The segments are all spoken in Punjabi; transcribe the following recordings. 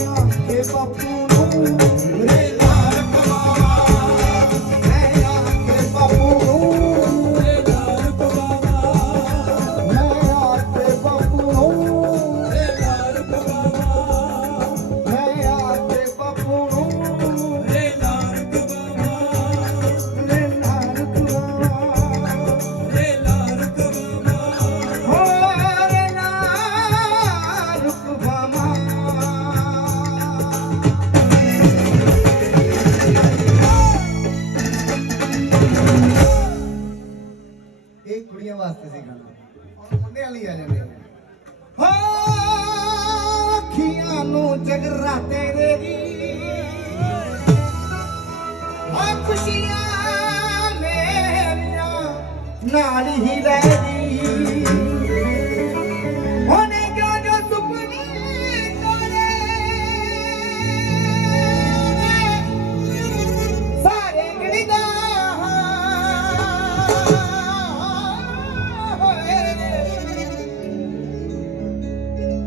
que papo ਵਾਸਤੇ ਸੀ ਗਾਣਾ। ਮੁੰਡੇ ਵਾਲੀ ਆ ਜਾਂਦੇ ਹੋ ਅੱਖੀਆਂ ਨੂੰ ਜਗਰਾਤੇ ਦੇ ਆ ਖੁਸ਼ੀਆਂ ਮੇਰੀਆਂ, ਨਾਲ ਹੀ ਲੈ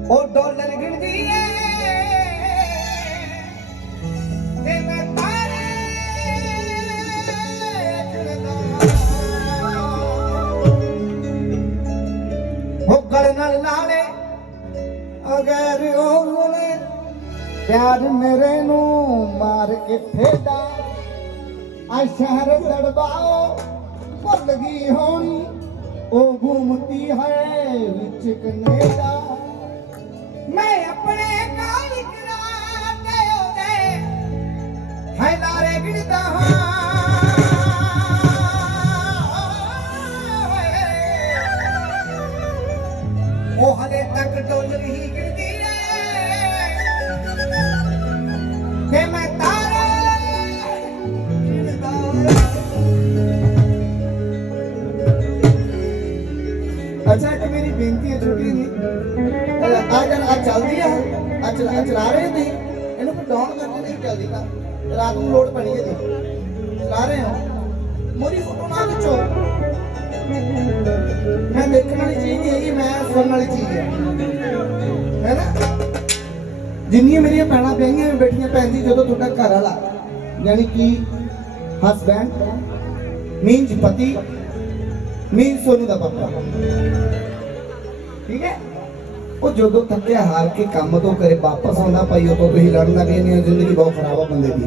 ਉਹ ਡਾਲਰ ਗਿਣਦੀ ਏ। ਤੇ ਮੈਂ ਤਾਰੇ ਗਿਣਦਾ ਉਹ ਗਲ ਨਾਲ ਲਾਲੇ, ਅਗਰ ਉਹਨੇ ਪਿਆਰ ਮੇਰੇ ਨੂੰ ਮਾਰ ਕੇ ਠੇਡਾ ਆ ਸ਼ਹਿਰ ਦੜਬਾਓ ਭੁੱਲ ਗਈ ਹੋਣੀ। ਉਹ ਘੁੰਮਦੀ ਹੈ ਵਿੱਚ ਕਨੇਡਾ। ਮੈਂ ਆਪਣੇ ਕਾਲ ਕਰਾਤੇ ਉਹਦੇ ਹੈ ਲਾਰੇ ਗਿਣਦਾ ਹਾਂ। ਉਹ ਹਲੇ ਤੱਕ ਡੋਲਰ ਹੀ ਗਿਣਦੀ ਏ ਤੇ ਮੈਂ ਅੱਛਾ ਇੱਕ ਮੇਰੀ ਬੇਨਤੀ ਹੈ ਛੋਟੀ ਜੀ ਆ ਜਨ ਆ ਚੱਲਦੀ ਆ। ਆ ਚਲਾ ਰਹੇ ਨੇ ਇਹਨੂੰ ਡਾਊਨ ਕਰਕੇ ਨਹੀਂ ਚੱਲਦੀ ਤਾਂ। ਰਾਤ ਨੂੰ ਲੋਡ ਪਣੀ ਹੈ ਜੀ। ਚਲਾ ਰਹੇ ਹੋ? ਮੋਰੀ ਫੋਟੋ ਨਾ ਖਿੱਚੋ। ਮੈਂ ਦੇਖਣ ਵਾਲੀ ਚੀਜ਼ ਨਹੀਂ ਹੈਗੀ, ਮੈਂ ਸੁਣਨ ਵਾਲੀ ਚੀਜ਼ ਹੈ। ਹੈ ਨਾ? ਜਿੰਨੀਆਂ ਮੇਰੀਆਂ ਭੈਣਾਂ ਵਿਆਹੀਆਂ ਬੈਠੀਆਂ ਭੈਣ ਜੀ, ਜਦੋਂ ਤੁਹਾਡਾ ਘਰ ਵਾਲਾ, ਯਾਨੀ ਕਿ ਹਸਬੈਂਡ ਮੀਨਸ ਪਤੀ ਮੀਨਸ ਸੋਨੂੰ ਦਾ ਪਾਪਾ ਠੀਕ ਹੈ? ਉਹ ਜਦੋਂ ਥੱਕਿਆ ਹਾਰ ਕੇ ਕੰਮ ਤੋਂ ਕਰੇ ਵਾਪਸ ਆਉਂਦਾ, ਭਾਈ, ਉਦੋਂ ਤੁਸੀਂ ਲੜਨ ਲੱਗ ਜਾਂਦੇ ਜ਼ਿੰਦਗੀ ਬਹੁਤ ਖਰਾਬ ਆ ਬੰਦੇ ਦੀ।